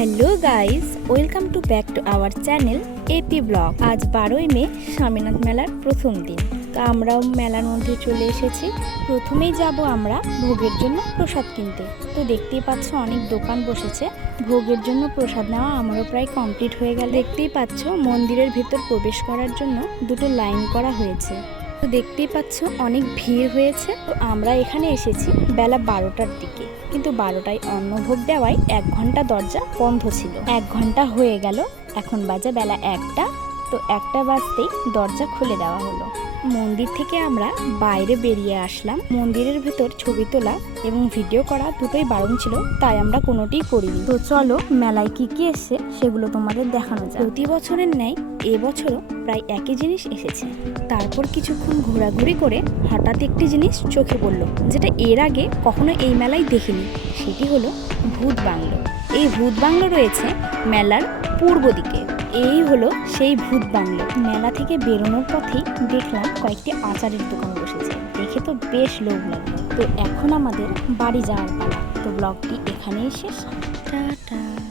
Hello guys, welcome to back to our channel AP blog. আজ বারোই মে, স্বামীনাথ মেলার প্রথম দিন। তো আমরাও মেলার মধ্যে চলে এসেছি। প্রথমেই যাব আমরা ভোগের জন্য প্রসাদ কিনতে। তো দেখতেই পাচ্ছ অনেক দোকান বসেছে। ভোগের জন্য প্রসাদ নেওয়া আমারও প্রায় কমপ্লিট হয়ে গেল। দেখতেই পাচ্ছ মন্দিরের ভেতর প্রবেশ করার জন্য দুটো লাইন করা হয়েছে। তো দেখতেই পাচ্ছ, অনেক ভিড় হয়েছে। তো আমরা এখানে এসেছি বেলা বারোটার দিকে। কিন্তু বারোটায় অন্নভোগ দেওয়ায় এক ঘণ্টা দরজা বন্ধ ছিল। এক ঘণ্টা হয়ে গেল, এখন বাজে বেলা একটা। তো একটা বাজতেই দরজা খুলে দেওয়া হলো। মন্দির থেকে আমরা বাইরে বেরিয়ে আসলাম। মন্দিরের ভেতর ছবি তোলা এবং ভিডিও করা দুটোই বারণ ছিল, তাই আমরা কোনোটিই করিনি। তো চলো মেলায় কি কি এসছে সেগুলো তোমাদের দেখানো যায় প্রতি বছরের ন্যায় এবছরও প্রায় একই জিনিস এসেছে। তারপর কিছুক্ষণ ঘোরাঘুরি করে হঠাৎ একটি জিনিস চোখে পড়ল, যেটা এর আগে কখনো এই মেলায় দেখিনি। সেটি হলো ভূত বাংলো। এই ভূত বাংলো রয়েছে মেলার পূর্ব দিকে। এই হলো সেই ভূত বাংলো। মেলা থেকে বেরোনোর পথেই দেখলাম কয়েকটি আচারের দোকান বসেছে। দেখে তো বেশ লোভ লাগল। তো এখন আমাদের বাড়ি যাওয়ার পালা। তো ব্লগটি এখানেই শেষ। টাটা।